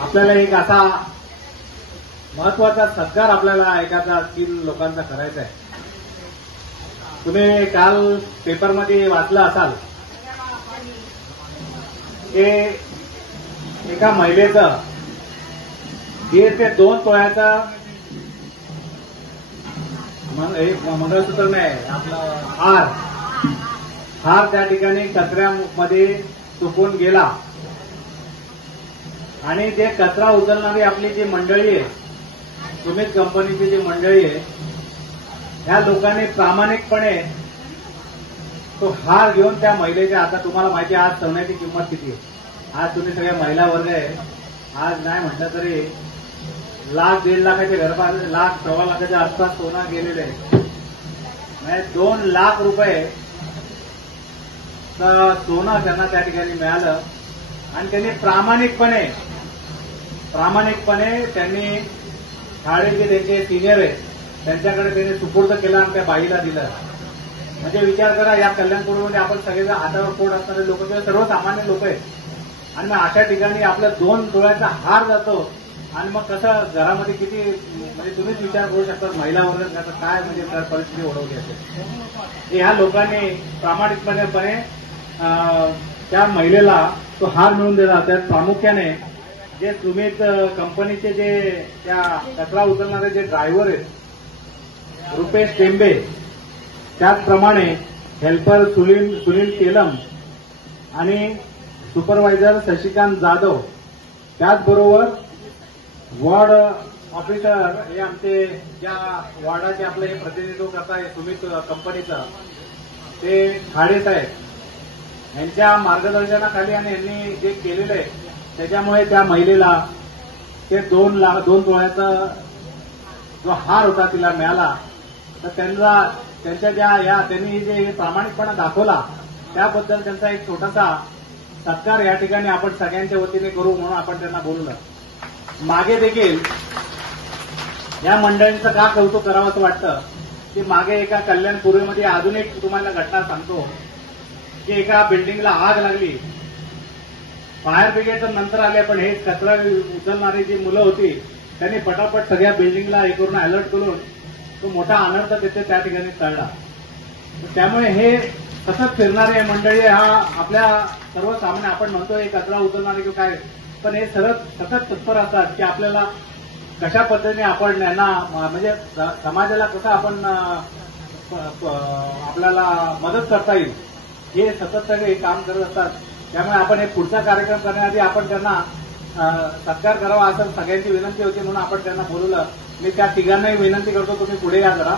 आपल्याला एक असा महत्वाचा सत्कार आपल्याला एखादा 3 लोकांचा करायचा आहे. तुम्ही काल पेपरमध्ये वाचलं असाल की एका महिलेचं 1.5 ते 2 तोळ्याचं मंगळसूत्र नाही आपलं हार त्या ठिकाणी कचऱ्यामध्ये चुकून गेला आणि जे कचरा उचलणारी आपली जी मंडळी आहे, सुमित कंपनीची जी मंडळी आहे, ह्या लोकांनी प्रामाणिकपणे तो हार घेऊन त्या महिलेच्या, आता तुम्हाला माहिती आहे आज सोन्याची किंमत किती आहे. आज तुम्ही सगळ्या महिला वर्ग आहे, आज नाही म्हटलं तरी 1,00,000-1.5 लाखाच्या घरबांधले, 1,00,000-1.25 लाखाच्या आसपास सोनं गेलेलं आहे. म्हणजे 2 लाख रुपये सोनं त्यांना त्या ठिकाणी मिळालं आणि त्यांनी प्रामाणिकपणे त्यांनी शाळे जे त्यांचे सिनियर आहेत त्यांच्याकडे त्यांनी सुपूर्द केला आणि त्या बाईला दिलं. म्हणजे विचार करा, या कल्याणपूरमध्ये आपण सगळेजण हातावर पोट असणारे लोक किंवा सर्वसामान्य लोक आहेत आणि मग अशा ठिकाणी आपला 2 तोळ्याचा हार जातो आणि मग कसं घरामध्ये किती, म्हणजे तुम्हीच विचार करू शकता महिला वर्ग काय म्हणजे परिस्थिती ओढवली असेल. ह्या लोकांनी प्रामाणिकपणे त्या महिलेला तो हार मिळवून दिला. त्यात प्रामुख्याने जे सुमित कंपनीचे जे त्या कचरा उचलणारे जे ड्रायव्हर आहेत रुपेश टेंबे, त्याचप्रमाणे हेल्पर सुनील तेलम आणि सुपरवायझर शशिकांत जाधव, त्याचबरोबर वॉर्ड ऑफिसर हे आमचे ज्या वॉर्डाचे आपलं हे प्रतिनिधित्व करताय सुमित कंपनीचं ते खाडे साहेब, यांच्या मार्गदर्शनाखाली आणि यांनी जे केलेलं आहे त्याच्यामुळे त्या महिलेला ते 2 तोळ्याचा जो हार होता तिला मिळाला. तर त्यांच्या त्यांनी जे प्रामाणिकपणा दाखवला त्याबद्दल त्यांचा एक छोटासा सत्कार या ठिकाणी आपण सगळ्यांच्या वतीने करू म्हणून आपण त्यांना बोलवलं. मागे देखील या मंडळींचं का कौतुक करावं असं वाटतं की मागे एका कल्याण पूर्वेमध्ये अजून एक तुम्हाला घटना सांगतो की एका बिल्डिंगला आग लागली. फायर ब्रिगेड तर नंतर आले, पण हे कचरा उचलणारी जी मुलं होती त्यांनी पटापट सगळ्या बिल्डिंगला हे करून अलर्ट करून तो मोठा अनर्थ तिथे त्या ठिकाणी टळला. त्यामुळे हे सतत फिरणारे मंडळी हा आपल्या सर्वसामान्य आपण म्हणतो हे कचरा उचलणारे किंवा काय, पण हे सतत तत्पर असतात की आपल्याला कशा पद्धतीने आपण यांना म्हणजे समाजाला कसं आपण आपल्याला मदत करता येईल हे सतत सगळे काम करत असतात. त्यामुळे आपण हे पुढचा कार्यक्रम करण्याआधी आपण त्यांना सत्कार करावा असं सगळ्यांची विनंती होती म्हणून आपण त्यांना बोलवलं. मी त्या तिघांनाही विनंती करतो तुम्ही पुढे या जरा.